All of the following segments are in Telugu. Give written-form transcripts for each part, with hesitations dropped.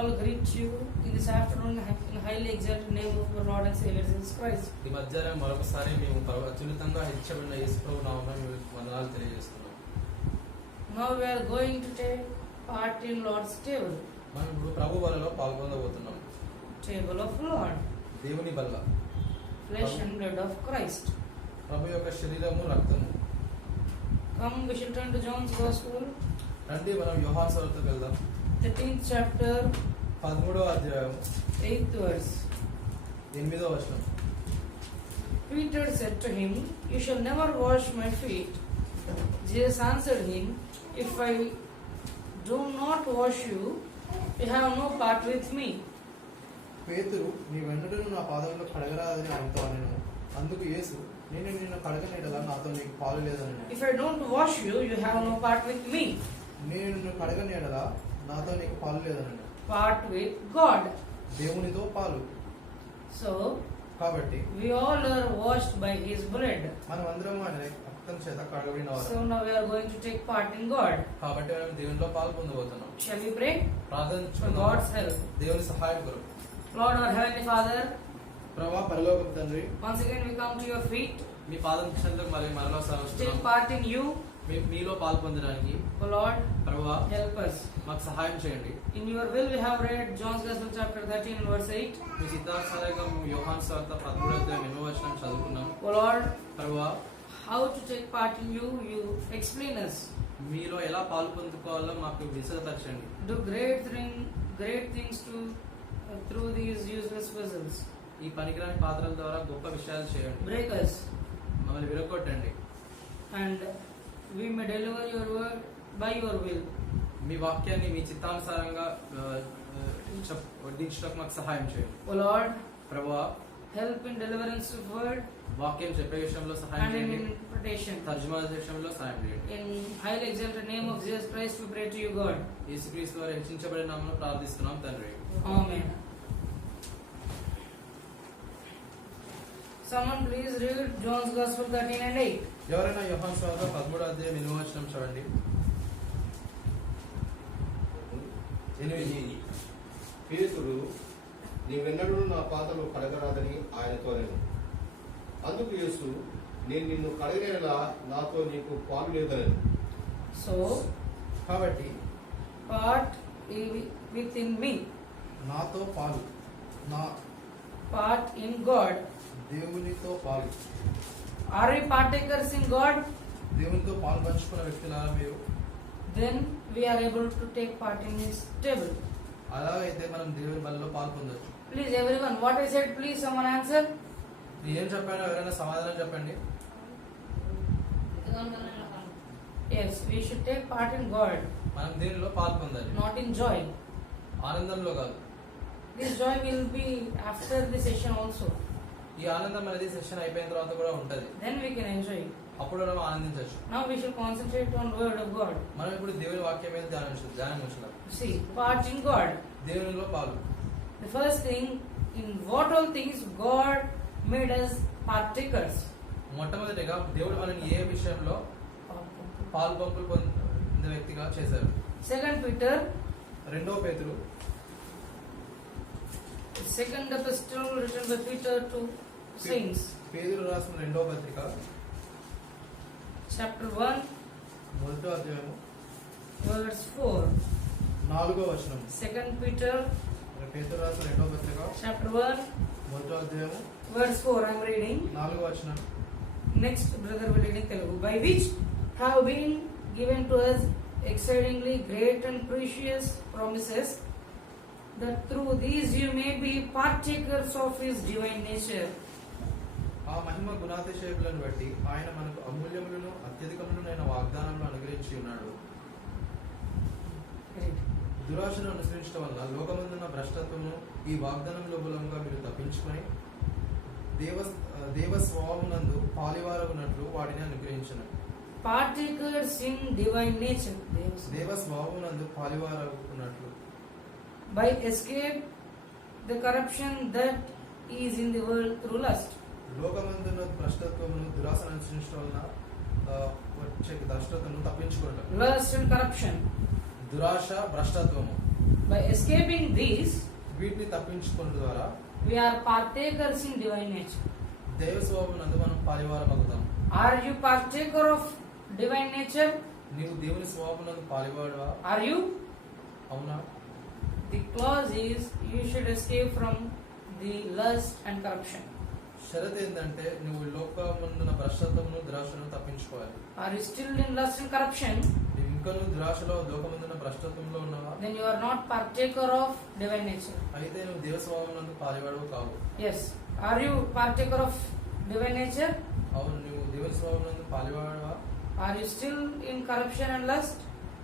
all greet you in this afternoon in highly exalted name of our Lord and Savior Jesus Christ. ఈ మధ్యాహ్నం మరొకసారి మేము అత్యున్నతంగా హెచ్చబడిన యేసు ప్రభు నామమున వందనాలు తెలియజేస్తున్నాం. Now we are going to take part in Lord's table. మనం ఇప్పుడు ప్రభు బలలో పాల్గొనబోతున్నాం. Table of Lord. దేవుని బల్ల. Flesh and blood of Christ. ప్రభు యొక్క శరీరము రక్తము. Come, we shall turn to John's Gospel. రండి మనం యోహాను సువార్తకు వెళ్దాం. 13th chapter. 13వ అధ్యాయం. 8th verse. 8వ వచనం. Peter said to him, "You shall never wash my feet." Jesus answered him, "If I do not wash you, you have no part with me." పేతురు, నీ వెంటనే నా పాదములు కడగరాదని ఆయనతో అనెను. అందుకు యేసు, నేను నిన్ను కడగనేటలా నాతో నీకు పాలు లేదని. If I don't wash you, you have no part with me. నేను నిన్ను కడగనేటలా నాతో నీకు పాలు లేదని. Part with God. దేవునితో పాలు. So, కాబట్టి we all are washed by His blood. మనం అందరం ఆయన రక్తం చేత కడగబడిన వారు. So now we are going to take part in God. కాబట్టి మనం దేవునిలో పాలు పొందబోతున్నాం. Shall we pray? ప్రార్థన For God's help. దేవుని సహాయం కొరకు. Lord, our heavenly Father, ప్రభువా పరలోకపు తండ్రి, once again we come to your feet. మీ పాదం చెంతకు మరలా Take సాగుతున్నాం. part in you. మీలో పాలు పొందడానికి Oh Lord, ప్రభువా help us. మాకు సహాయం చేయండి. In your will we have read John's Gospel chapter 13 and verse 8. మీ సిద్ధాంతాలుగా యోహాను సువార్త 13వ అధ్యాయం 8వ వచనం చదువుకున్నాం. Oh Lord, ప్రభువా how to take part in you, you explain us. మీలో ఎలా పాలు పొందుకోవాలో మాకు విశదపరచండి. Do great things through these useless vessels. ఈ పనికిరాని పాత్రల ద్వారా గొప్ప విషయాలు చేయండి. Break us, మమ్మల్ని విరగొట్టండి. and we may deliver your word by your will. మీ వాక్యాన్ని మీ చిత్తానుసారంగా వడ్డించడానికి మాకు సహాయం చేయండి. O Lord, ప్రభువా help in deliverance of word వాక్యం చెప్పే విషయంలో సహాయం and in చేయండి. interpretation. తర్జుమా విషయంలో సహాయం చేయండి. In highly exalted name of Jesus Christ we pray to you, God. యేసుక్రీస్తు వారి హెచ్చించబడిన నామమున ప్రార్థిస్తున్నాం తండ్రి. Amen. Someone please read John's Gospel 13 and 8. ఎవరైనా యోహాను సువార్త 13వ అధ్యాయం 8వ వచనం చదవండి. 8. పేతురు, నీవెన్నడూ నా పాదలు కడగరాదని ఆయనతో నేను. అందుకు యేసు, నేను నిన్ను కడగనేలా నాతో నీకు పాలు లేదని. So, కాబట్టి part within me, నాతో పాలు, నా part in God. దేవునితో పాలు. Are we partakers in God? దేవునితో పాలు పంచుకున్న వ్యక్తులారా మీరు, Then we are able to take part in His table. అలాగైతే మనం దేవుని బలలో పాలు పొందొచ్చు. Please everyone, what I said, please someone answer. నేను ఏం చెప్పానో ఎవరైనా సమాధానం చెప్పండి. Yes, we should take part in God, మనం దేవునిలో పాలు పొందాలి, not in joy. ఆనందంలో కాదు. This joy will be after the session also. ఈ ఆనందం అనేది సెషన్ అయిపోయిన తర్వాత కూడా ఉంటది. Then we can enjoy. అప్పుడు మనం ఆనందించవచ్చు. Now we should concentrate on word of God. మనం ఇప్పుడు దేవుని వాక్యం మీద ధ్యానం ఉంచుదాం. See, part in God. దేవునిలో పాలు. The first thing, in what all things God made us partakers. మొట్టమొదటిగా దేవుడు మనల్ని ఏ విషయంలో పాలు పంపులు పొందిన వ్యక్తిగా చేశారు. 2 Peter, 2వ పేతురు, second epistle written by Peter to saints. పేతురు రాసిన 2వ పత్రిక Chapter 1, 1వ అధ్యాయము verse 4. 4వ వచనం. 2 Peter, పేతురు రాసిన 2వ పత్రిక chapter 1, 1వ అధ్యాయము verse 4. I am reading. 4వ వచనం. Next brother will read in Telugu. By which have been given to us exceedingly great and precious promises, that through these you may be partakers of His divine nature. ఆ మహిమ గుణాతిశయములను బట్టి ఆయన మనకు అమూల్యములను అత్యధికములైన వాగ్దానములను అనుగ్రహించి ఉన్నాడు. దురాశను అనుసరించడం వల్ల లోకమందున్న భ్రష్టత్వము ఈ వాగ్దానంలో మూలంగా మీరు తప్పించుకొని దేవ స్వభావమునందు పాలివారగునట్లు వాటిని అనుగ్రహించును. Partakers in divine nature. దేవ స్వభావమునందు పాలివారగునట్లు. By escape the corruption that is in the world through lust. లోకమందున్న భ్రష్టత్వమును దురాశను అనుసరించడం వలన వచ్చే భ్రష్టత్వమును తప్పించుకుంటాం. Lust and corruption. దురాశ, భ్రష్టత్వము. By escaping these, వీటిని తప్పించుకున్న ద్వారా we are partakers in divine nature. దైవ స్వభావం నందు మనం పాలివారమగుతాం. Are you partaker of divine nature? నీవు దేవుని స్వభావం నందు పాలివాడవా? Are you? అవునా? The clause is you should escape from the lust and corruption. షరత్ ఏంటంటే నువ్వు లోకమందున భ్రష్టత్వమును దురాశను తప్పించుకోవాలి. Are you still in lust and corruption? నీవు ఇంకా నువ్వు దురాశలో లోకమందున భ్రష్టత్వంలో ఉన్నావా? Then you are not partaker of divine nature. అయితే నువ్వు దేవ స్వభావం నందు పాలివాడవు కావు. Yes. Are you partaker of divine nature? అవును, నువ్వు దేవుని స్వభావం నందు పాలివాడవా? Are you still in corruption and lust?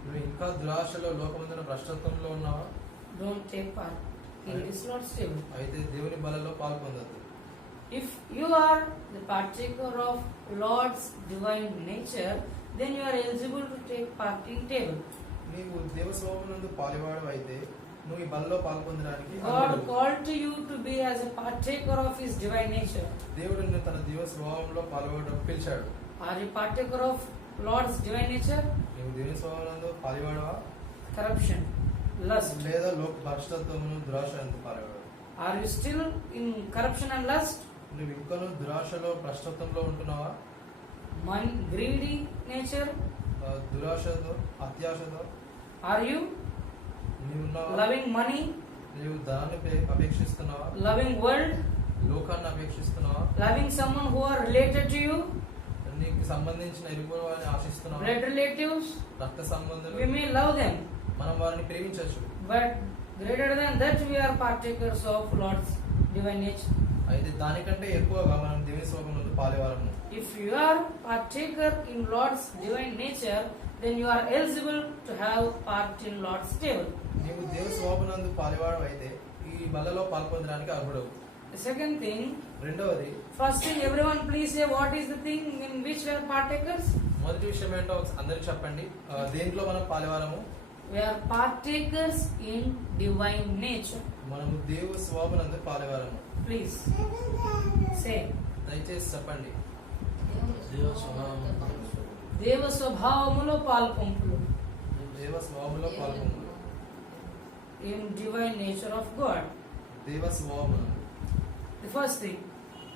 నువ్వు ఇంకా దురాశలో లోకమందున భ్రష్టత్వంలో ఉన్నావా? Don't take part in this Lord's table. అయితే దేవుని బలలో పాల్పొందద్దు. If you are the partaker of Lord's divine nature, then you are eligible to take part in table. నీవు దేవ స్వభావం నందు పాలివాడవు అయితే నువ్వు ఈ బలలో పాల్పొందడానికి God అర్హుడవు. called to you to be as a partaker of His divine nature. దేవుడు నిన్ను తన దేవ స్వభావంలో పాల్గొనడం పిలిచాడు. Are you partaker of Lord's divine nature? నీవు దేవుని స్వభావం నందు పాలివాడవా? Corruption, lust. లేదా లోక భ్రష్టత్వమును దురాశ నందు పాలివాడు. Are you still in corruption and lust? నువ్వు ఇంకను దురాశలో భ్రష్టత్వంలో ఉంటున్నావా? Greedy nature? దురాశతో అత్యాశతో Are you నీవున్నావా? loving money? నీవు ధనాన్ని అపేక్షిస్తున్నావా? Loving world? లోకాన్ని అపేక్షిస్తున్నావా? Loving someone who are related to you? నీకు సంబంధించిన ఇరుగు వారిని ఆశిస్తున్నావా? Blood relatives? రక్త సంబంధులు. We may love them, మనం వారిని ప్రేమించవచ్చు. but greater than that we are partakers of Lord's divine nature. అయితే దానికంటే ఎక్కువగా మనం దేవుని స్వభావం నందు పాలివారము. If you are partaker in Lord's divine nature, then you are eligible to have part in Lord's table. నీవు దేవ స్వభావం నందు పాలివాడు అయితే ఈ బలలో పాల్పొందడానికి అర్హుడవు. The second thing, రెండవది, first thing, everyone please say what is the thing in which we are partakers? మొదటి విషయం ఏంటో అందరికి చెప్పండి. దేంట్లో మనం పాలివారము? We are partakers in divine nature. మనము దేవ స్వభావం నందు పాలివారము. Please say. దయచేసి చెప్పండి. దేవ స్వభావములో పాల్పొంపులు. దేవ స్వభావంలో పాల్గొను. In divine nature of God. దేవ స్వభావం. The first thing.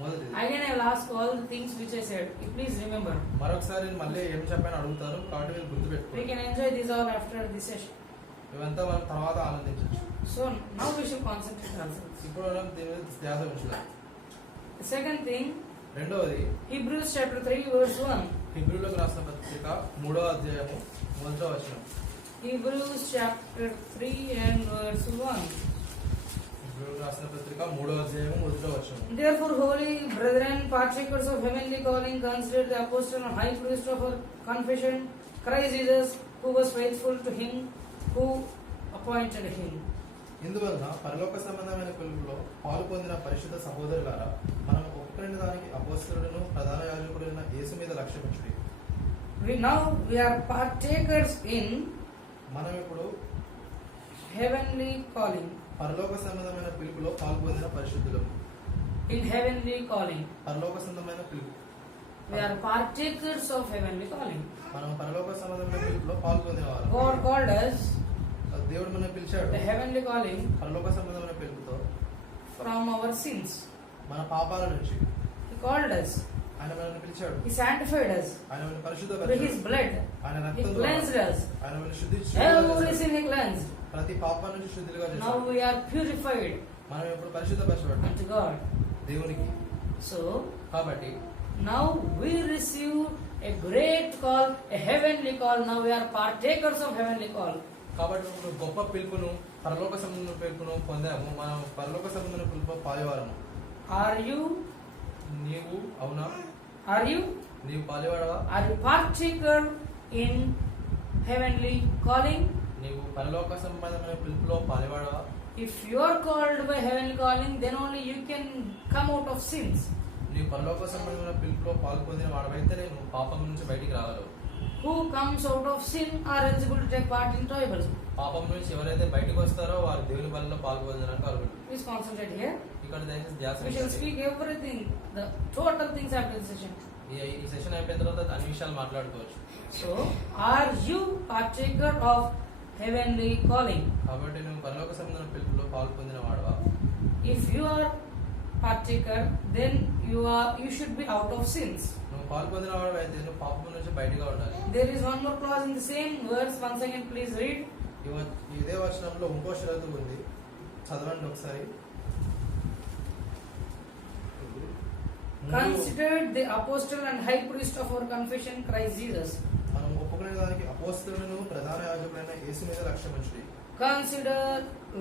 మొదటిది. Again I will ask all the things which I said. You please remember. మరొకసారి నేను మళ్ళీ ఏం చెప్పాను అడుగుతాను కాబట్టి మీరు We గుర్తుపెట్టుకోండి. can enjoy this all after this session. ఇవంతా మనం తర్వాత ఆనందించవచ్చు. So now we should concentrate ourselves. ఇప్పుడు మనం దీని మీద ధ్యాస ఉంచుదాం. The second thing, రెండవది, Hebrews chapter 3 verse 1. హిబ్రూలకు రాసిన పత్రిక 3వ అధ్యాయము 1వ వచనం. Hebrews chapter 3 and verse 1. హిబ్రూలకు రాసిన పత్రిక 3వ అధ్యాయము 1వ వచనం. Therefore, holy brethren, partakers of heavenly calling, consider the apostle and high priest of our confession, Christ Jesus, who was faithful to him who appointed him. ఇందువలన పరలోక సంబంధమైన పిలుపులో పాలు పొందిన పరిశుద్ధ సహోదరులారా, మనం ఒప్పుకునే దానికి అపోస్తలుడును ప్రధాన యాజకుడైన యేసు మీద లక్ష్యమించుడి. We are partakers in మనం ఇప్పుడు heavenly calling. పరలోక సంబంధమైన పిలుపులో పాలు పొందిన పరిశుద్ధులు. In heavenly calling. పరలోక సంబంధమైన పిలుపు. We are partakers of heavenly calling. మనం పరలోక సంబంధమైన పిలుపులో పాలు పొందిన వారు. God called us దేవుడు మనల్ని పిలిచాడు the heavenly calling పరలోక సంబంధమైన పిలుపుతో from our sins. మన పాపాల నుంచి. He called us. ఆయన మనల్ని పిలిచాడు. He sanctified us ఆయన మనల్ని with పరిశుద్ధపరిచాడు. His blood. ఆయన He రక్తం cleansed ద్వారా us. ఆయన మనల్ని శుద్ధి Every చేశాడు. sin He cleansed. ప్రతి పాపం నుంచి శుద్ధిగా Now చేశాడు. we are purified మనం ఇప్పుడు పరిశుద్ధపరచబడ్డాం unto God. దేవునికి. So కాబట్టి now we receive a great call, a heavenly call. Now we are partakers of heavenly call. కాబట్టి ఇప్పుడు గొప్ప పిలుపును పరలోక సంబంధమైన పిలుపును పొందాము. మనం పరలోక సంబంధమైన పిలుపు పాలివారము. Are you? నీవు అవునా? Are you? నీవు పాలివాడవా? Are you partaker in heavenly calling? నీవు పరలోక సంబంధమైన పిలుపులో పాలివాడవా? If you are called by heavenly calling, then only you can come out of sins. నీవు పరలోక సంబంధమైన పిలుపులో పాల్పొందిన వాడవైతేనే నువ్వు పాపం నుంచి బయటికి రాగలవు. Who comes out of sin are eligible to take part in tribals. పాపం నుంచి ఎవరైతే బయటకు వస్తారో వారు దేవుని బలలో పాల్పొందడానికి అర్హులు. Please concentrate here. ఇక్కడ దయచేసి ధ్యాస We shall పెట్టండి. speak everything, the total things after the session. ఈ సెషన్ అయిపోయిన తర్వాత అన్ని విషయాలు మాట్లాడుకోవచ్చు. So, are you partaker of heavenly calling. కాబట్టి నువ్వు పరలోక సంబంధమైన పిలుపులో పాలు పొందిన వాడవా? If you are partaker, then you should be out of sins. నువ్వు పాలు పొందిన వాడు అయితే నువ్వు పాపం నుంచి బయటగా ఉండాలి. There is one more clause in the same verse. Once again, please read. ఇదే వచనంలో ఇంకో షరతు ఉంది, చదవండి ఒకసారి. Consider the apostle and high priest of our confession, Christ Jesus. మనం ఒప్పుకునే దానికి అపోస్తలులను ప్రధాన యాజకుడైన యేసు మీద లక్ష్యం ఉంచుడి. Consider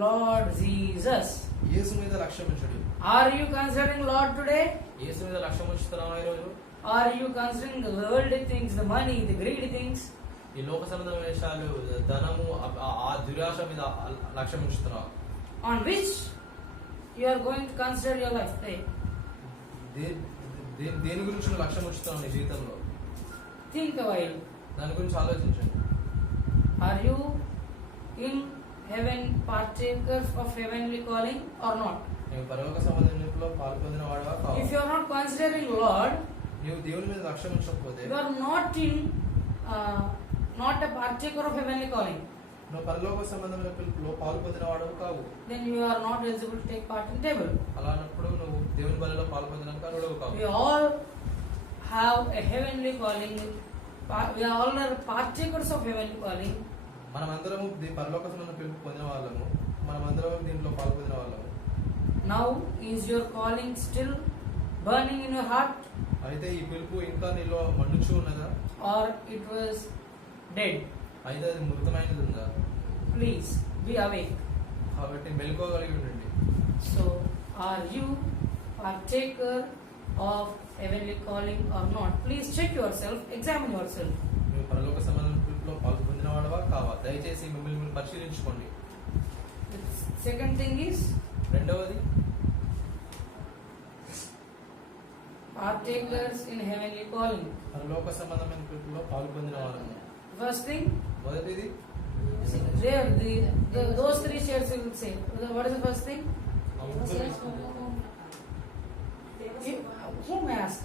Lord Jesus. యేసు మీద లక్ష్యం ఉంచుడి. Are you considering Lord today? యేసు మీద లక్ష్యం ఉంచుతున్నావా ఈ రోజు? Are you considering the worldly things, the money, the greedy things? ఈ లోక సంబంధమైన విషయాలు, ధనము, ఆ దురాశ మీద లక్ష్యం ఉంచుతున్నావా? On which you are going to consider your life today? దేని గురించి నువ్వు లక్ష్యం ఉంచుతున్నావు నీ జీవితంలో? Think a while. దాని గురించి ఆలోచించండి. Are you in heaven partakers of heavenly calling or not? నీవు పరలోక సంబంధంలో పాల్పొందిన వాడవా కావా? If you are not considering Lord, నీవు దేవుని మీద లక్ష్యం ఉంచకపోతే you are not a partaker of heavenly calling. నువ్వు పరలోక సంబంధమైన పిలుపులో పాల్పొందిన వాడవు కావు. Then you are not eligible to take part in table. అలానప్పుడు నువ్వు దేవుని బలిలో పాల్పొందడానికి అర్హుడవు కావు. We all have a heavenly calling. We are all partakers of heavenly calling. మనమందరము పరలోక సంబంధ పిలుపు పొందిన వాళ్ళము, మనమందరం దీంట్లో పాల్పొందిన వాళ్ళము. Now is your calling still burning in your heart, అయితే ఈ పిలుపు ఇంకా నీలో మండుచూ ఉన్నదా, or it was dead? అయితే అది మృతమైనది ఉందా? Please be awake. కాబట్టి మెలుకోగలిగి ఉండండి. So, are you partaker of heavenly calling or not? Please check yourself, examine yourself. నువ్వు పరలోక సంబంధ పిలుపులో పాల్పొందిన వాడవా కావా? దయచేసి మిమ్మల్ని మీరు పరిశీలించుకోండి. The second thing is రెండవది, partakers in heavenly calling. పరలోక సంబంధమైన పిలుపులో పాల్పొందిన వాళ్ళము. First thing, మొదటిది, there those three shares you will say. What is the first thing? Who may ask?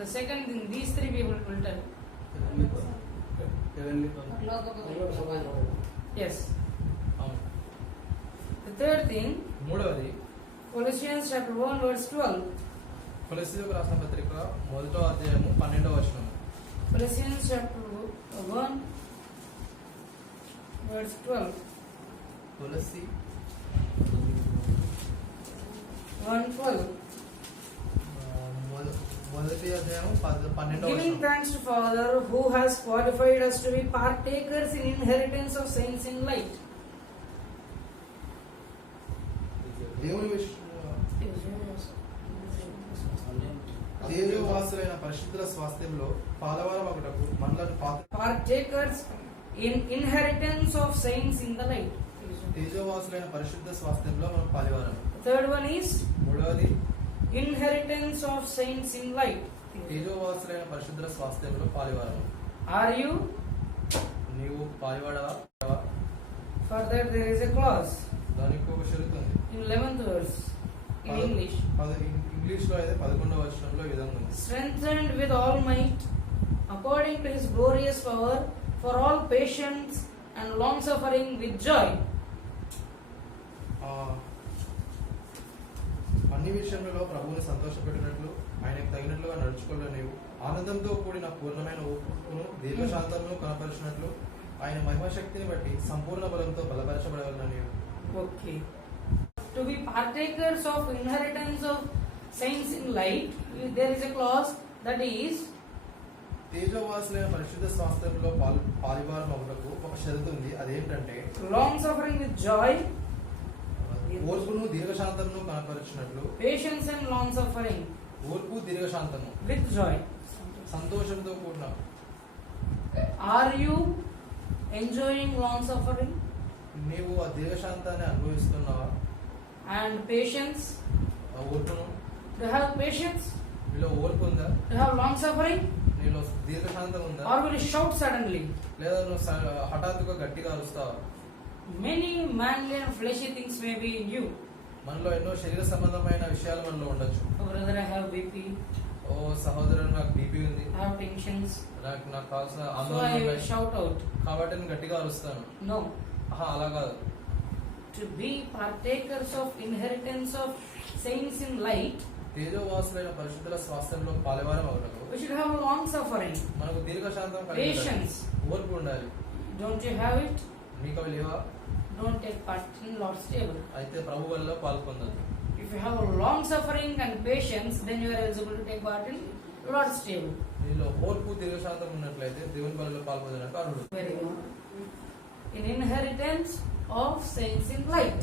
The second thing, these three people will tell. Yes. అవును. The third thing, మూడవది, Colossians chapter 1 verse 12. కొలస్సీలకు రాసిన పత్రిక 1వ అధ్యాయము 12వ వచనం. Colossians chapter 1 verse 12. కొలస్సీ 1:12. మొదటి అధ్యాయం 12వ Giving వచనం. thanks to Father who has qualified us to be partakers in inheritance of saints in light. దేవుని తేజోవాసులైన పరిశుద్ధుల స్వాస్థ్యంలో పాలవారమగుటకు మనలను Partakers in inheritance of saints in the light. తేజోవాసులైన పరిశుద్ధ స్వాస్థ్యంలో మనం పాలివారం. Third one is మూడవది, inheritance of saints in light. తేజోవాసులైన పరిశుద్ధుల స్వాస్థ్యంలో పాలివారం. Are you? నీవు పాలివాడవా? Further there is a clause దానికి ఒక షరతు ఉంది. in 11th verse in English. English లో అయితే 11వ వచనంలో ఈ విధంగా ఉంది. Strengthened with all might according to his glorious power for all patience and long suffering with joy. అన్ని విషయంలో ప్రభువుని సంతోషపెట్టినట్లు ఆయనకు తగినట్లుగా నడుచుకోవడం నీవు ఆనందంతో కూడిన పూర్ణమైన ఓర్పును దీర్ఘశాంతమును కనపరిచినట్లు ఆయన మహిమశక్తిని బట్టి సంపూర్ణ బలంతో బలపరచబడగలన నీవు. Okay. To be partakers of inheritance of saints in light, there is a clause that is తేజోవాసులైన పరిశుద్ధ స్వాస్థ్యంలో పాలివారం అవ్వటకు ఒక షరతు ఉంది. అదేంటంటే long suffering with joy, ఓర్పును దీర్ఘశాంతమును కనపరిచినట్లు. patience and long suffering ఓర్పు దీర్ఘశాంతము with joy. సంతోషంతో కూడిన. Are you enjoying long suffering నీవు ఆ దీర్ఘశాంతాన్ని అనుభవిస్తున్నావా? and patience? ఆ ఓర్పును. Do you have patience? నీలో ఓర్పు ఉందా? Do you have long suffering? నీలో దీర్ఘశాంతం ఉందా? Or will you shout suddenly? లేదా నువ్వు హఠాత్తుగా గట్టిగా అరుస్తావా? Many manly and fleshy things may be in you. మనలో ఎన్నో శరీర సంబంధమైన విషయాలు మనలో ఉండొచ్చు. Oh brother, I have BP. ఓ సహోదరుడు, నాకు బీపీ ఉంది, I have tensions, నాకు కావాల్సిన so ఆందోళన I ఉన్నాయి. shout out. కాబట్టి నేను గట్టిగా అరుస్తాను. No. అలా కాదు. To be partakers of inheritance of saints in light, తేజోవాసులైన పరిశుద్ధుల స్వాస్థ్యంలో పాలువారం అవుటకు we should have long suffering, మనకు దీర్ఘశాంతం కలిగి ఉండాలి. patience. ఓర్పు ఉండాలి. Don't you have it? మీకు అవి లేవా? Don't take part in Lord's table. అయితే ప్రభు వల్ల పాల్పొందదు. If you have a long suffering and patience, then you are eligible to take part in Lord's table. నీలో ఓర్పు దీర్ఘశాంతం ఉన్నట్లయితే దేవుని బలలో పాల్పొందడానికి అర్హుడు. Very good. In inheritance of saints in light.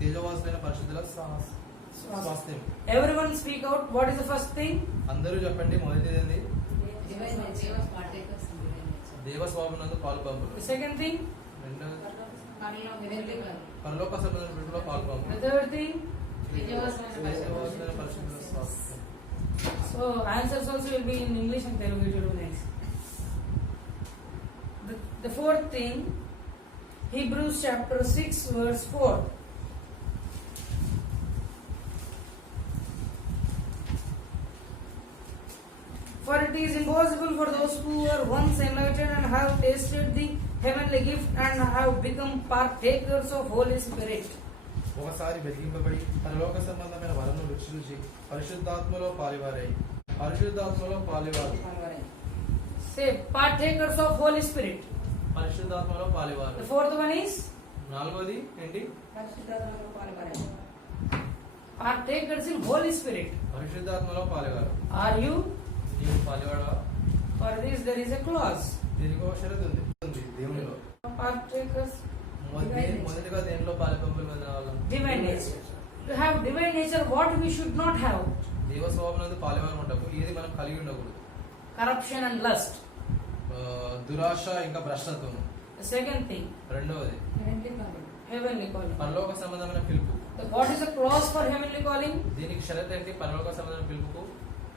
తేజోవాసులైన పరిశుద్ధుల స్వాస్థ్యం. Everyone speak out. What is the first thing? అందరూ చెప్పండి. మొదటిది ఏంది? Divine nature of partakers in divine nature. దేవస్వామునందు పాల్పంపులు. The second thing? రెండవది Heavenly glory. పరలోక సంబంధంలో The పాల్పంపులు. third thing? తేజోవాసులైన పరిశుద్ధుల స్వాస్థ్యం. So answers also will be in English and Telugu it will be next. The fourth thing, Hebrews chapter 6 verse 4. For it is impossible for those who were once enlightened and have tasted the heavenly gift and have become partakers of Holy Spirit. ఒకసారి వెలిగింపబడి పరలోక సంబంధమైన వరమును రుచి రుచి పరిశుద్ధాత్మలో పాలివారై పరిశుద్ధాత్మలో పాలివారు. Say partakers of Holy Spirit. పరిశుద్ధాత్మలో పాలివారు. The fourth one is నాలుగోది ఏంటి? partakers in Holy Spirit. పరిశుద్ధాత్మలో పాలివారు. Are you? నీవు పాలివాడవా? For this there is a clause. దీనికి ఒక షరతు ఉంది దేవునిలో. Partakers. మొదటిగా దేనిలో పాలిపంపులు పొందిన వాళ్ళం? Divine nature. To have divine nature, what we should not have? దేవ స్వభావం పాలివారం ఉండకు. ఏది మనం కలిగి ఉండకూడదు? Corruption and lust. దురాశ ఇంకా భ్రష్టత్వం. The second thing, రెండవది heavenly calling. పరలోక సంబంధమైన పిలుపు. What is the clause for heavenly calling? దీనికి షరతు ఏంటి? పరలోక సంబంధమైన పిలుపుకు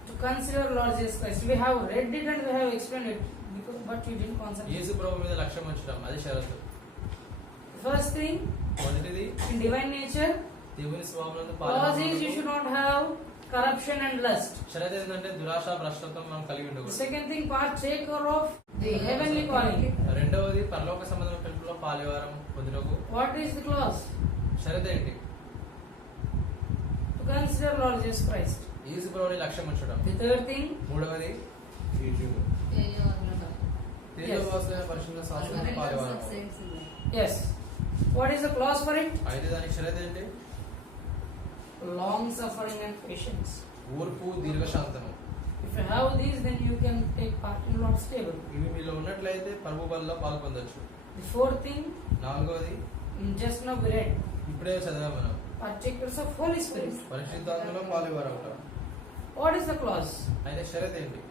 To consider Lord Jesus Christ. We have read it and we have explained it, but you didn't concentrate. యేసు ప్రభు మీద లక్ష్యం ఉంచడం అది షరతు. First thing, మొదటిది in divine nature, దేవుని స్వభావం clause is you should not have corruption and lust. షరతు ఏంటంటే దురాశ భ్రష్టత్వం మనం కలిగి ఉండకూడదు. Second thing, partaker of the heavenly calling. రెండవది పరలోక సంబంధమైన పిలుపులో పాలివారం పొందుటకు What is the clause? షరతు ఏంటి? To consider Lord Jesus Christ. యేసు ప్రభుని లక్ష్యం ఉంచడం. The third thing, మూడవది తేజోవాసులైన పరిశుద్ధ శాస్త్రంలో పాలివారం. Saints in light. yes. What is the clause for it? అయితే దానికి షరతు ఏంటి? Long suffering and patience. ఓర్పు దీర్ఘశాంతము. If you have these, then you can take part in Lord's table. ఇవి మీలో ఉన్నట్లయితే ప్రభు బలలో పాల్పొందొచ్చు. The fourth thing, నాలుగవది just now we read, ఇప్పుడే చదివాం మనం. partakers of Holy Spirit. పరిశుద్ధాత్మలో పాలివారవుట. What is the clause? అయితే షరతు ఏంటి?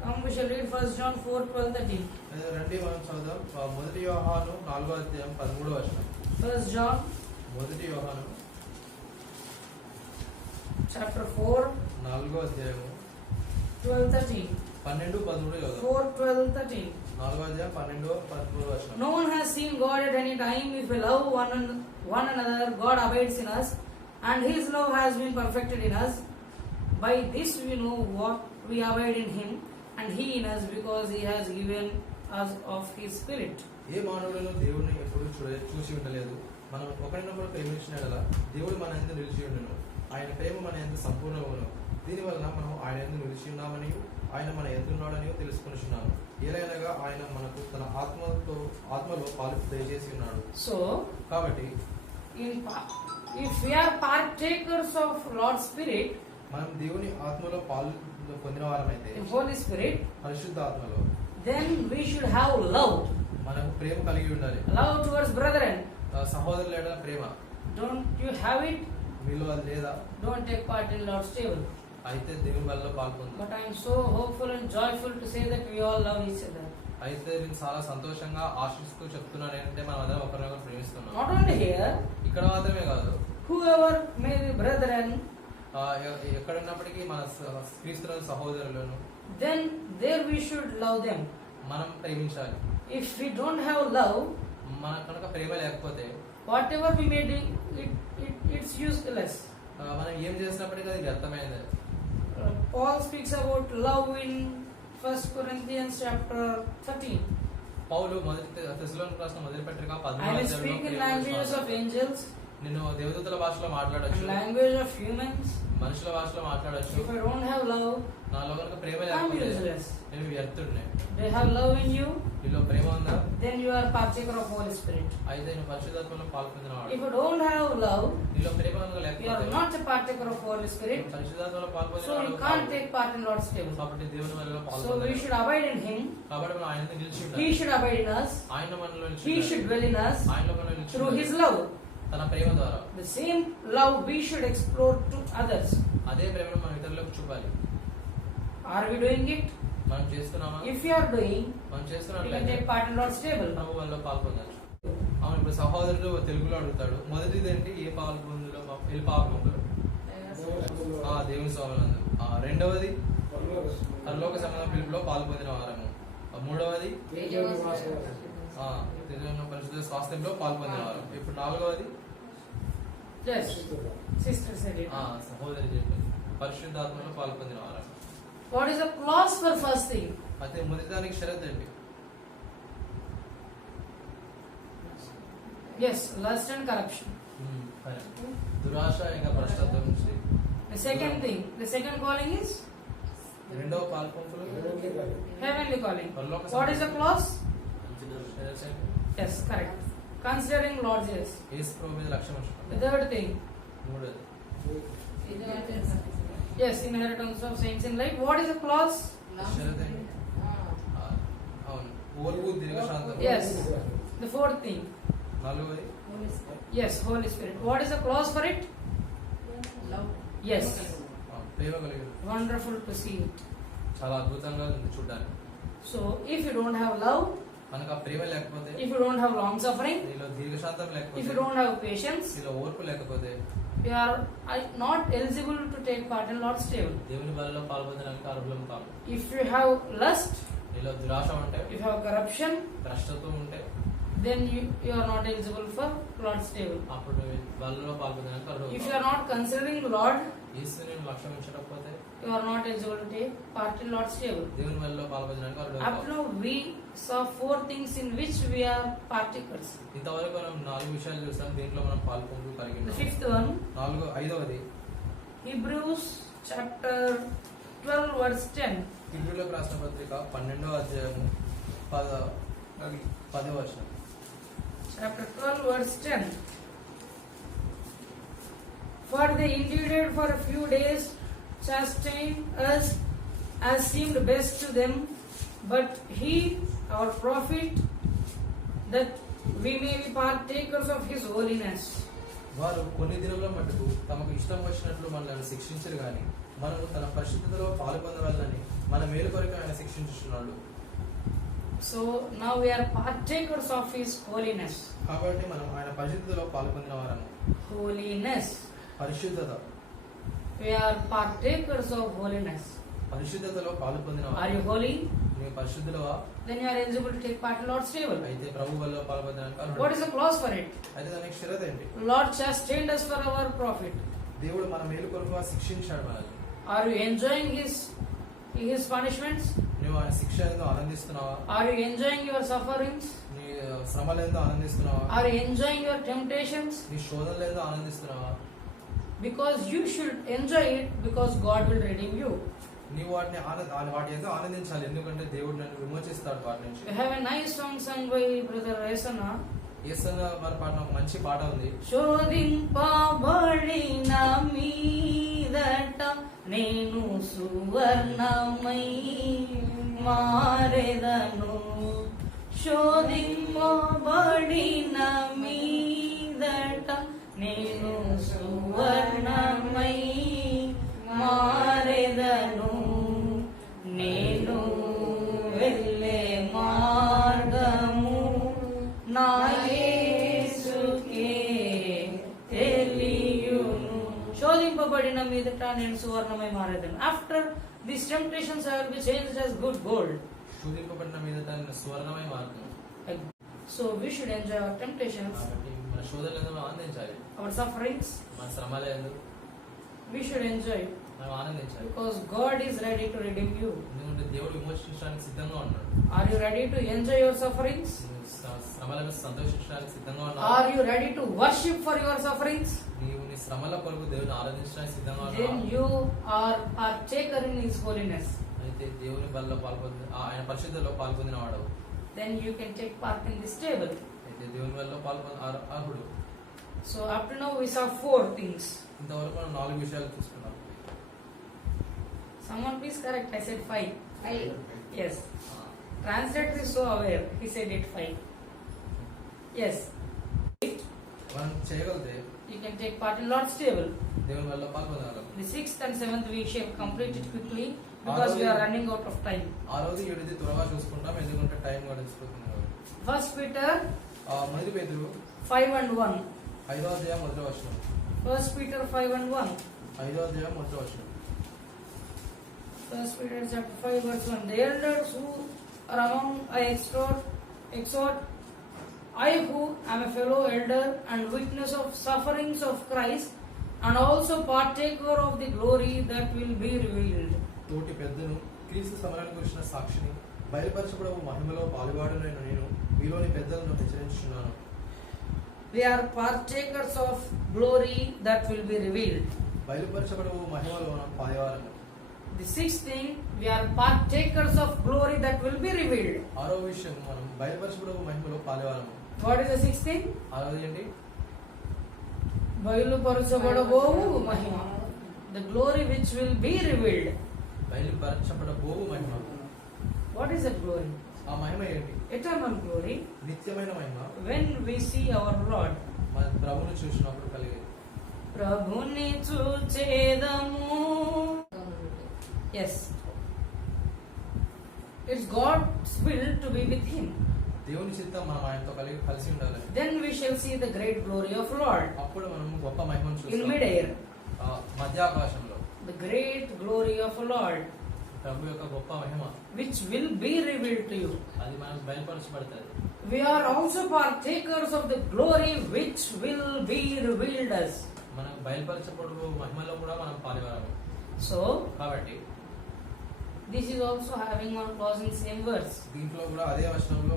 Come, we shall read 1 John 4, 12, 13. అయితే రండి మనం చదుదాం. మొదటి యోహాను 4వ అధ్యాయం 13వ వచనం. 1 John మొదటి యోహాను chapter 4, 4వ అధ్యాయము 12, 13. 12, 13 చదుదాం. 4, 12, 13. 4వ అధ్యాయం 12, 13వ వచనం. No one has seen God at any time. If we love one another, God abides in us, and His love has been perfected in us. By this we know what we abide in Him, and He in us, because He has given us of His Spirit. ఏ మానవులను దేవుడిని ఎప్పుడు చూసి ఉండలేదు. మనం ఒకరినొకరు ప్రేమించిన కదా దేవుడు మన యందు నిలిచి ఉండను. ఆయన ప్రేమ మన యందు సంపూర్ణమవును. దీనివలన మనం ఆయన యందు నిలిచి ఉన్నామని ఆయన మన యందు ఉన్నాడని తెలుసుకొనిచున్నాము. ఏలైనగా ఆయన మనకు తన ఆత్మలో పాలు దయచేసి ఉన్నాడు. So, కాబట్టి if we are partakers of Lord's Spirit, మనం దేవుని ఆత్మలో పాలు పొందిన వారమైతే in Holy Spirit, పరిశుద్ధ ఆత్మలో then we should have love. మనం ప్రేమ కలిగి ఉండాలి. Love towards brethren. సహోదరుల ప్రేమ. Don't you have it? మీలో అది లేదా? Don't take part in Lord's table. అయితే దేవుని వల్ల పాల్పొందు. But I am so hopeful and joyful to say that we all love each other. అయితే నేను చాలా సంతోషంగా ఆశిస్తూ చెప్తున్నాను ఏంటంటే మనం అందరం ఒకరినొకరు ప్రేమిస్తున్నాం. Not only here, ఇక్కడ మాత్రమే కాదు, whoever may be brethren, ఎక్కడున్నప్పటికీ మన క్రీస్తులను సహోదరులను then there we should love them. మనం ప్రేమించాలి. If we don't have love, మన కనుక ప్రేమ లేకపోతే whatever we may do, it's useless. మనం ఏం చేసినప్పటికీ అది వ్యర్థమైంది. Paul speaks about love in 1 Corinthians chapter 13. పౌలు తెస్సలోనికీయులకు రాసిన మొదటి పత్రిక I 13వ will speak in languages of angels, నేను దేవదూతల భాషలో మాట్లాడొచ్చు, language of humans. మనుషుల భాషలో మాట్లాడొచ్చు. If I don't have love, నాలో కనుక ప్రేమ I'm లేకపోతే useless. నేను వ్యర్థుడినే. Do you have love in you? నీలో ప్రేమ ఉందా? Then you are partaker of Holy Spirit. అయితే నువ్వు పరిశుద్ధాత్మలో పాల్పొందినవాడు. If you don't have love, నీలో ప్రేమ కనుక you are లేకపోతే not a partaker of Holy Spirit. నువ్వు పరిశుద్ధాత్మలో So పాల్పొందినవాడు you can't కాదు. take part in Lord's table. కాబట్టి దేవుని వల్ల So we పాల్పొందాలి. should abide in Him. కాబట్టి మనం ఆయన నిలిచి He ఉండాలి. should abide in us. ఆయన మనలో నిలిచి He ఉండాలి. should dwell in us ఆయనలో మనం నిలిచి through ఉండాలి. His love. తన ప్రేమ ద్వారా The same love we should explore to others. అదే ప్రేమను మనం ఇతరులకు చూపాలి. Are we doing it? మనం చేస్తున్నామా? If you are doing, మనం you can చేస్తున్నట్లయితే take part in Lord's table. ప్రభు వల్ల పాల్పొందొచ్చు. అవును, ఇప్పుడు సహోదరుడు తెలుగులో అడుగుతాడు. మొదటిది ఏంటి? ఏ పాల్పొందులో ఏ పాల్పొందులు? దేవుని స్వామినందు. రెండవది పరలోక సంబంధం పిలుపులో పాల్పొందిన వారము. మూడవది పరిశుద్ధ స్వాస్థ్యంలో పాల్పొందిన వారం. ఇప్పుడు నాలుగవది Yes, sister said it. సహోదరి చెప్పింది పరిశుద్ధాత్మలో పాల్పొందిన వారం. What is the clause for fasting? అయితే మొదటి దానికి షరత్ ఏంటి? Yes, lust and corruption. దురాశ ఇంకా భ్రష్టత్వం నుంచి. The second thing, the second calling is రెండవ పాల్పొంపులు heavenly calling. పరలోక What is the clause? సంబంధం. Yes, correct. Considering Lord Jesus. యేసు ప్రభు మీద లక్ష్యం ఉంచుకోండి. The third thing, మూడోది yes, inheritance of saints in light. What is the clause? షరత్ ఏంటి? అవును, ఓర్పు దీర్ఘశాంతం. Yes. The fourth thing, నాలుగవది yes, Holy Spirit. What is the clause for it? Yes. ప్రేమ కలిగి. Wonderful to see it. చాలా అద్భుతంగా ఉంది చూడడానికి. So, if you don't have love, మనకు ఆ ప్రేమ లేకపోతే, if you don't have long suffering, నీలో దీర్ఘశాంతం if లేకపోతే, you don't have patience, నీలో ఓర్పు లేకపోతే you are not eligible to take part in Lord's table. దేవుని బలిలో పాల్పొందడానికి అర్హులం కాదు. If you have lust, నీలో దురాశ ఉంటే, if you have corruption, భ్రష్టత్వం ఉంటే, then you are not eligible for Lord's table. అప్పుడు నువ్వు బలిలో పాల్పొందడానికి అర్హులం If you కాదు. are not considering Lord, యేసుని నేను లక్ష్యం ఉంచకపోతే you are not eligible to take part in Lord's table. దేవుని బలిలో పాల్పొందడానికి అర్హులం Up కాదు. now we saw 4 things in which we are partakers. ఇంతవరకు మనం 4 విషయాలు చూస్తాం, దీంట్లో మనం పాల్పొందు కలిగి The ఉన్నాం. 5th one, ఐదవది Hebrews chapter 12 verse 10. హిబ్రూలకు రాసిన పత్రిక 12వ అధ్యాయము 10వ వచనం. Chapter 12 verse 10. For they indeed for a few days chastened us as seemed best to them, but He, our prophet, that we may be partakers of His holiness. వారు కొన్ని దినముల మటుకు తమకు ఇష్టం వచ్చినట్లు మనల్ని శిక్షించరు గాని మనము తన పరిశుద్ధతలో పాల్పొందవలనని మన మేలు కొరకు ఆయన శిక్షించుచున్నాడు. So now we are partakers of His holiness. కాబట్టి మనం ఆయన పరిశుద్ధతలో పాల్పొందిన వారము. Holiness. పరిశుద్ధత. We are partakers of holiness. పరిశుద్ధతలో పాల్పొందిన Are you holy? నీవు పరిశుద్ధులవా? Then you are eligible to take part in Lord's table. అయితే ప్రభు వల్ల పాల్పొందడానికి అర్హుడు. What is the clause for it? అయితే దానికి షరత్ ఏంటి? Lord chastened us for our profit. దేవుడు మన మేలు కొరకు శిక్షించాడు మనల్ని. Are you enjoying His punishments? నువ్వు ఆయన శిక్షను ఆనందిస్తున్నావా? Are you enjoying your sufferings? నీ శ్రమలేందో ఆనందిస్తున్నావా? Are you enjoying your temptations? నీ శోధనలేందో ఆనందిస్తున్నావా? Because you should enjoy it, because God will redeem you. నీవు వాటి ఎంతో ఆనందించాలి, ఎందుకంటే దేవుడు నన్ను విమోచిస్తాడు వాటి నుంచి. We have a nice song sung by Brother Resana. Yesanna వారి పాట ఒక మంచి పాట ఉంది. శోధింపబడిన మీదట నేను సువర్ణమై మారెదను. శోధింపబడిన మీదట నేను సువర్ణమై మారెదను. నేను వెళ్ళే మార్గము నా యేసుకే తెలియును. శోధింపబడిన మీదట నేను సువర్ణమై మారేదను. After these temptations I will be changed as good gold. శోధింపబడిన మీదట నేను సువర్ణమై మారుతాను. So we should enjoy our temptations, కాబట్టి మన శోధనలను ఆనందించాలి, our sufferings, మన శ్రమలేదు, We should enjoy మనం ఆనందించాలి. because God is ready to redeem you. ఎందుకంటే దేవుడు విమోచించడానికి సిద్ధంగా ఉన్నాడు. Are you ready to enjoy your sufferings? నువ్వు శ్రమలను సంతోషించడానికి సిద్ధంగా ఉన్నావు. Are you ready to worship for your sufferings? నీవు నీ శ్రమల కొరకు దేవుని ఆరాధించడానికి సిద్ధంగా Then ఉన్నావు. you are partaker in His holiness. అయితే దేవుని బలిలో ఆయన పరిశుద్ధలో పాల్పొందిన వాడవు. Then you can take part in this table. అయితే దేవుని బలిలో అర్హుడు. So up to now we saw 4 things. ఇంతవరకు మనం 4 విషయాలు చూసుకున్నాం. Someone please correct. I said 5. I Yes. Translator is so aware. He said it 5. Yes. మనం చేయగలిగితే You can take part in Lord's table. దేవుని బలిలో పాల్పొందగలం. The 6th and 7th we shall complete it quickly because we are running out of time. 6వ 7ది త్వరగా చూసుకుంటాం ఎందుకంటే టైం గడిచిపోతుంది కాబట్టి. 1 Peter మొదటి పేతురు 5 and 1. 5వ అధ్యాయం మొదటి వచనం. 1 Peter 5 and 1. 5వ అధ్యాయం మొదటి వచనం. 1 Peter chapter 5 verse 1. The elders who are among I exhort, I who am a fellow elder and witness of sufferings of Christ and also partaker of the glory that will be revealed. తోటి పెద్దను క్రీస్తు సమరాన్ని గురించిన సాక్షిని బయలుపరచబడవు మహిమలో పాలువాడునైన నేను మీలోని పెద్దలను హెచ్చరించుచున్నాను. We are partakers of glory that will be revealed. బయలుపరచబడవు మహిమలో పాలువారము. The 6th thing, we are partakers of glory that will be revealed. 6వ విషయం మనం బయలుపరచబడవు మహిమలో పాలువారము. What is the 6th thing? 6వది ఏంటి? బయలుపరచబడబోవు మహిమ. The glory which will be revealed. బయలుపరచబడబోవు Mahima. What is that glory? ఆ మహిమ ఏంటి? Eternal glory. నిత్యమైన మహిమ. When we see our Lord. మన ప్రభువును చూసినప్పుడు కలిగేది. ప్రభుని చూచేదము. Yes. It's God's will to be with Him. దేవుని చిత్తం మనం ఆయనతో కలిసి ఉండాలి. Then we shall see the great glory of Lord. అప్పుడు మనం గొప్ప మహిమను In చూస్తాం. mid-air. మధ్యాకాశంలో The great glory of Lord. ప్రభు యొక్క గొప్ప మహిమ Which will be revealed to you. అది మనకు బయలుపరచబడుతుంది. We are also partakers of the glory which will be revealed us. మనకు బయలుపరచబడు మహిమలో కూడా మనం పాల్గొనాలి. So, కాబట్టి this is also having one clause in same verse. దీంట్లో కూడా అదే వచనంలో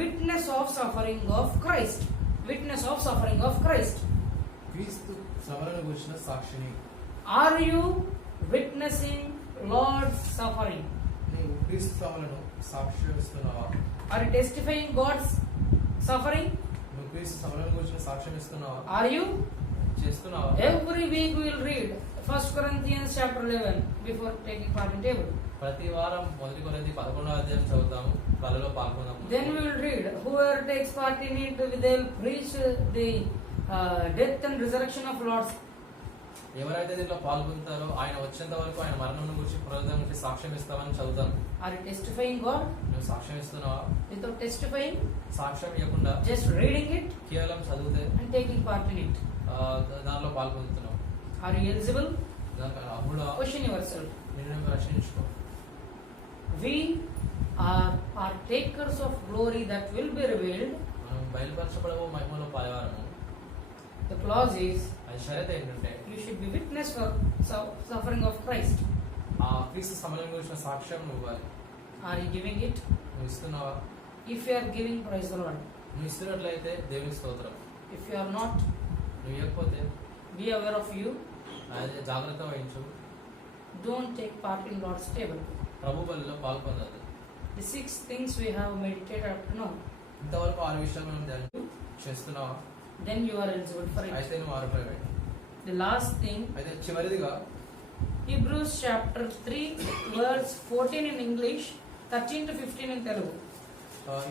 Witness of suffering of Christ. Witness of suffering of Christ. క్రీస్తు శ్రమలను గురించిన సాక్షిని. Are you witnessing Lord's suffering? నీవు క్రీస్తు శ్రమలను సాక్ష్యమిస్తున్నావా? Are you testifying God's suffering? నువ్వు క్రీస్తు శ్రమలను గురించిన సాక్ష్యం ఇస్తున్నావా? Are you? చేస్తున్నావా? Every week we will read 1 Corinthians chapter 11 before taking part in table. ప్రతి వారం 1 కొరింథీ 11వ అధ్యాయం చదువుతాము, కళలో పాల్గొందాము. Then we will read, whoever takes part in it, they will preach the death and resurrection of Lord. ఎవరైతే దీంట్లో పాల్గొంటారో ఆయన వచ్చేంత వరకు ఆయన మరణం గురించి పునరుద్ధరణ గురించి సాక్ష్యం ఇస్తామని చదువుతాం. Are you testifying God? నువ్వు సాక్ష్యం ఇస్తున్నావా? Without testifying, సాక్ష్యం ఇవ్వకుండా just reading it కేవలం చదివితే and taking part in it. దానిలో పాల్గొంటున్నావు. Are you eligible? దానికి అర్హుడా? Question yourself. నిన్ను రక్షించుకో. We are partakers of glory that will be revealed. మనం బయలుపరచబడవు మహిమలో పాల్గొనము. The clause is, అది షరత్ ఏంటంటే you should be witness for suffering of Christ. ఆ క్రీస్తు సమయం గురించిన సాక్ష్యం నువ్వు ఇవ్వాలి. Are you giving it? నువ్వు ఇస్తున్నావా? If you are giving, praise the Lord. నువ్వు ఇస్తున్నట్లయితే దేవుని స్తోత్రం. If you are not, నువ్వు ఇవ్వకపోతే be aware of you. అది జాగ్రత్త వహించు. Don't take part in Lord's table. Prabhu బలిలో పాల్పొందదు. The 6 things we have meditated up to now. ఇంతవరకు 6 విషయాలు మనం ధ్యానం చేస్తున్నావా? Then you are eligible for it. అయితే నువ్వు ఆరుపై. The last thing, అయితే చివరిదిగా Hebrews chapter 3 verse 14 in English, 13 to 15 in Telugu.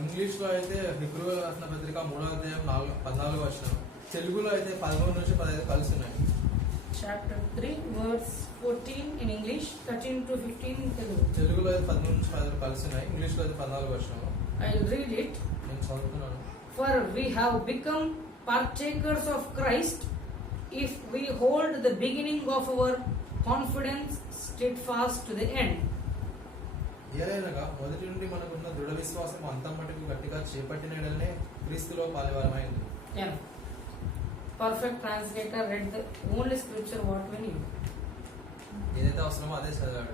English లో అయితే హిబ్రూలో రాసిన పత్రిక 3వ అధ్యాయం 14వ వచనం, తెలుగులో అయితే 13 నుంచి 15 కలిసి ఉన్నాయి. Chapter 3 verse 14 in English, 13 to 15 in Telugu. తెలుగులో అయితే 13 నుంచి 15 కలిసి ఉన్నాయి. ఇంగ్లీష్ లో అయితే 14వ వచనం. I will read it. నేను చదువుతున్నాను. For we have become partakers of Christ if we hold the beginning of our confidence steadfast to the end. ఏలైనగా మొదటి నుండి మనకున్న దృఢ విశ్వాసం అంతం మటుకు గట్టిగా చేపట్టిన యెడలనే క్రీస్తులో పాలువారమైంది. Yeah. Perfect translator read the only scripture what we need. ఏదైతే అవసరమో అదే చదివాడు.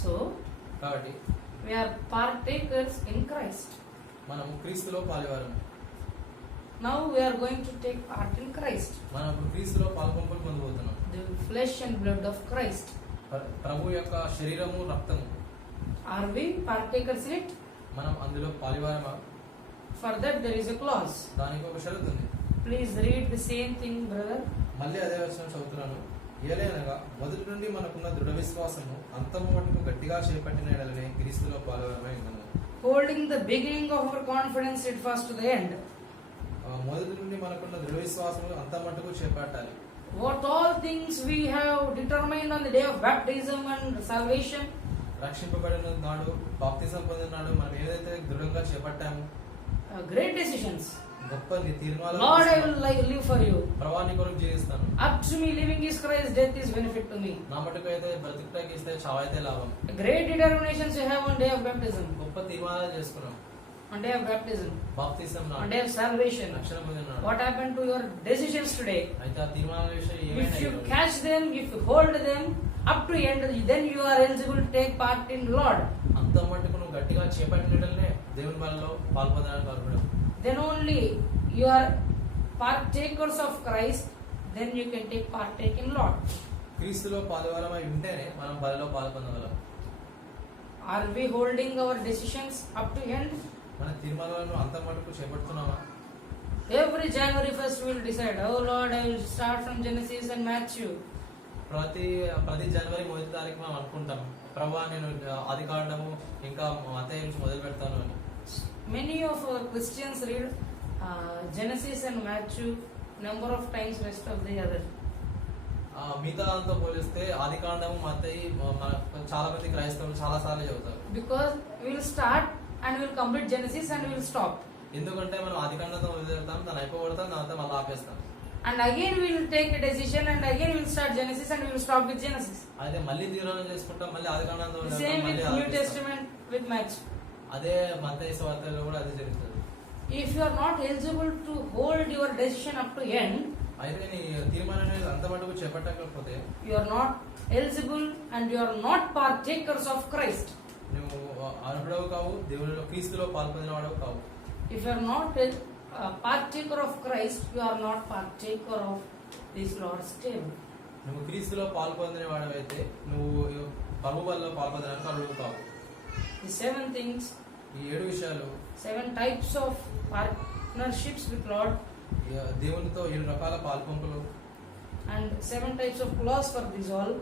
So, కాబట్టి we are partakers in Christ. మనం క్రీస్తులో పాలువారము. Now we are going to take part in Christ. మనం ఇప్పుడు క్రీస్తులో పాల్పంపులు పొందబోతున్నాం. The flesh and blood of Christ. ప్రభు యొక్క శరీరము రక్తము. Are we partakers in it? మనం అందులో పాలువారమా? For that there is a clause. దానికి ఒక షరతు ఉంది. Please read the same thing, brother. మళ్ళీ అదే వచనం చదువుతున్నాను. ఏలైనగా మొదటి నుండి మనకున్న దృఢ విశ్వాసము అంతము మటుకు గట్టిగా చేపట్టిన ఎడలనే క్రీస్తులో పాలువారమై ఉన్నాము. Holding the beginning of our confidence it fast to the end. మొదటి నుండి మనకున్న దృఢ విశ్వాసము అంత మటుకు చేపట్టాలి. What all things we have determined on the day of baptism and salvation. రక్షింపబడిన నాడు, బాప్తిజం పొందిన నాడు మనం ఏదైతే దృఢంగా చేపట్టామో Great decisions. గొప్ప తీర్మానాలు. Lord, I will live for you. ప్రభాని కొరకు జీవిస్తాను. Up to me living is Christ, death is benefit to me. నా మటుకు అయితే బ్రతుకుటకి ఇస్తే చావైతే లాభం. Great determinations you have on day of baptism. గొప్ప తీర్మానాలు చేసుకున్నాం. On day of baptism. బాప్తిజం On నాడు, day of salvation. రక్షణ పొందిన నాడు. What happened to your decisions today? అయితే ఆ తీర్మానాల విషయం If ఏమైనా you catch them, if you hold them up to end, then you are eligible to take part in Lord. అంత మటుకు నువ్వు గట్టిగా చేపట్టినట్లనే దేవుని వల్ల పాల్పొందడానికి అర్హుడు. Then only you are partakers of Christ, then you can take partake in Lord. క్రీస్తులో పాలువారమై ఉంటేనే మనం బలిలో పాల్పొందగలం. Are we holding our decisions up to end? మన తీర్మానాలను అంత మటుకు చేపడుతున్నామా? Every January 1st we will decide, oh Lord, I will start from Genesis and Matthew. ప్రతి జనవరి 1వ తారీఖు మనం అనుకుంటాం, ప్రభువా నేను ఆది కాండము ఇంకా మత్తయి నుంచి మొదలు పెడతాను అని. Many of our Christians read Genesis and Matthew number of times rest of the other. మిగతా దాంతో పోలిస్తే ఆది కాండము మత్తయి చాలా మంది క్రైస్తవులు చాలా సార్లు చదువుతారు. Because we will start and we will complete Genesis and we will stop. ఎందుకంటే మనం ఆది కాండంతో మొదలు పెడతాం, దాన్ని అయిపోగొడతాం, దాంతో మళ్ళీ ఆపేస్తాం. And again we will take a decision and again we will start Genesis and we will stop with Genesis. అదే మళ్ళీ తీర్మానం చేసుకుంటాం, మళ్ళీ ఆది కాండంతో The same with New Testament with Matthew. అదే మత్తయి సువార్తలో కూడా అదే జరుగుతుంది. If you are not eligible to hold your decision up to end, అయితే నీ తీర్మానం అనేది అంత మటుకు చేపట్టకపోతే you are not eligible and you are not partakers of Christ. నువ్వు అర్హుడవు కావు, దేవుడిలో క్రీస్తులో పాల్పొందిన వాడవు కావు. If you are not a partaker of Christ, you are not partaker of this Lord's table. నువ్వు క్రీస్తులో పాల్పొందిన వాడవైతే నువ్వు ప్రభు వల్ల పాల్పొందడానికి అర్హుడు కావు. The 7 things, ఈ 7 విషయాలు, 7 types of partnerships with Lord, దేవునితో 7 రకాల పాల్పొంపులు, and 7 types of clause for this all.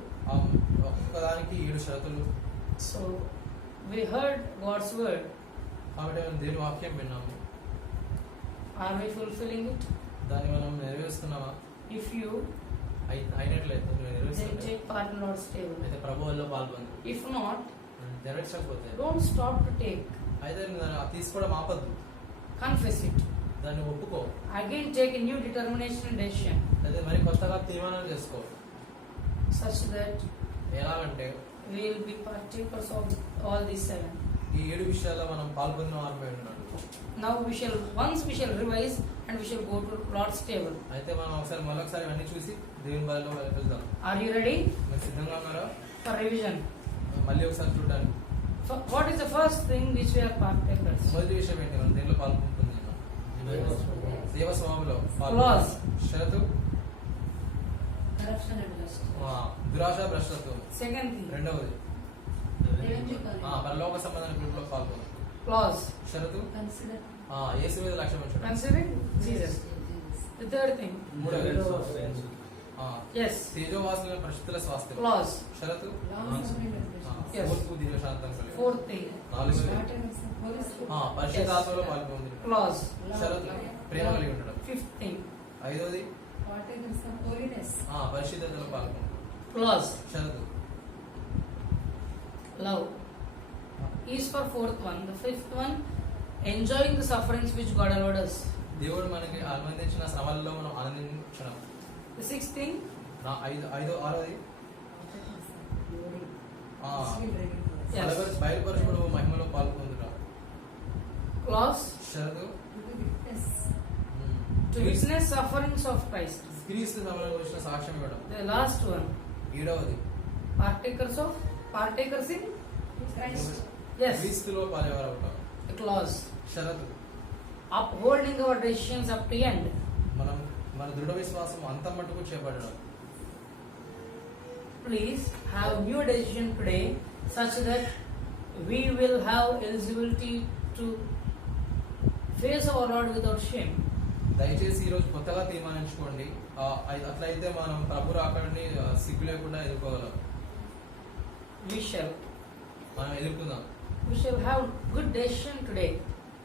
ఒక్కొక్కదానికి 7 షరతులు. So we heard God's word. కాబట్టి మనం దేవుని వాక్యం విన్నాము. Are we fulfilling it? దాన్ని మనం నెరవేరుస్తున్నామా? If you, అయినట్లయితే నువ్వు then నెరవేరుస్తున్నావు, take part in Lord's table. అయితే ప్రభు వల్ల పాల్పొందు. If not, నెరవేర్చకపోతే don't stop to take. అయితే నువ్వు దాన్ని తీసుకోవడం ఆపద్దు, Confess it. దాన్ని ఒప్పుకో. Again take a new determination and decision, అయితే మరి కొత్తగా తీర్మానం చేసుకో. such that ఎలాగంటే we will be partakers of all these 7. ఈ 7 విషయాల్లో మనం పాల్పొందిన వారిపై ఉన్నాడు. Now once we shall revise and we shall go to Lord's table. అయితే మనం మరొకసారి అన్ని చూసి దేవుని బలిలో వెళ్దాం. Are you ready మీరు సిద్ధంగా ఉన్నారా? for revision? మళ్ళీ ఒకసారి చూడడానికి. What is the first thing which we are partakers? మొదటి విషయం ఏంటి? మనం దేనిలో పాల్పొందుతున్నాం? దేవ స్వభావంలో Clause. షరతు, Corruption and lust. దురాశ, భ్రష్టత్వం. Second thing, రెండవది పరలోక సంబంధాల గ్రూప్లో పాల్గొనడం. clause. షరతు Consider. యేసు మీద లక్ష్యం ఉంచడం. Considering Jesus. The third thing, మూడవది yes, తేజోవాసుల పరిశుద్ధుల స్వాస్థ్యం. clause. షరతు Long suffering and patience. Yes. ఓర్పు, దీర్ఘశాంతం కలిగి. Fourth thing, నాలుగవది Started as a Holy Spirit. పరిశుద్ధాత్మలో పాల్గొంది. clause. షరతు ప్రేమ కలిగి ఉండడం. Fifth thing, ఐదవది Partakers of holiness. పరిశుద్ధతలో పాల్గొనడం. clause. షరతు Love is for fourth one. The fifth one, enjoying the sufferings which God allowed us. దేవుడు మనకి అనుమతించిన శ్రమల్లో మనం ఆనందించడం. The sixth thing, ఆరోది Yes. బయలుపరచుడు మహిమలో పాల్గొందుట. clause, షరతు to witness sufferings of Christ. క్రీస్తు శ్రమలను గురించిన సాక్ష్యం ఇవ్వడం. The last one, ఏడవది partakers in Christ. yes క్రీస్తులో పాలేవారు అవుతాం. a clause షరతు upholding our decisions up to end. మనం మన దృఢ విశ్వాసం అంతం మట్టుకు చేపట్టడం. Please have new decision today such that we will have eligibility to face our Lord without shame. దయచేసి ఈ రోజు కొత్తగా తీర్మానించుకోండి. అట్లయితే మనం ప్రభు రాకడిని సిగ్గు లేకుండా ఎదుర్కోగలం. మనం ఎదుర్కొందాం. We shall have good decision today.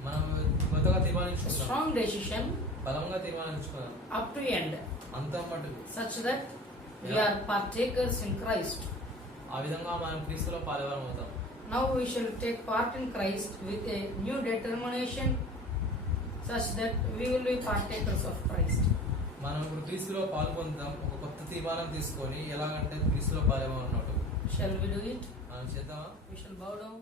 మనం కొత్తగా A తీర్మానించుకుందాం. strong decision బలంగా తీర్మానించుకుందాం. up to end అంతం మటుకు. such that we are partakers in Christ. ఆ విధంగా మనం క్రీస్తులో పాలేవారం అవుతాం. Now we shall take part in Christ with a new determination such that we will be partakers of Christ. మనం ఇప్పుడు క్రీస్తులో పాల్పొందాం. ఒక కొత్త తీర్మానం తీసుకొని ఎలాగంటే క్రీస్తులో పాలేవారం ఉన్నట్టు. Shall we do it? మనం చేద్దామా? We shall bow down.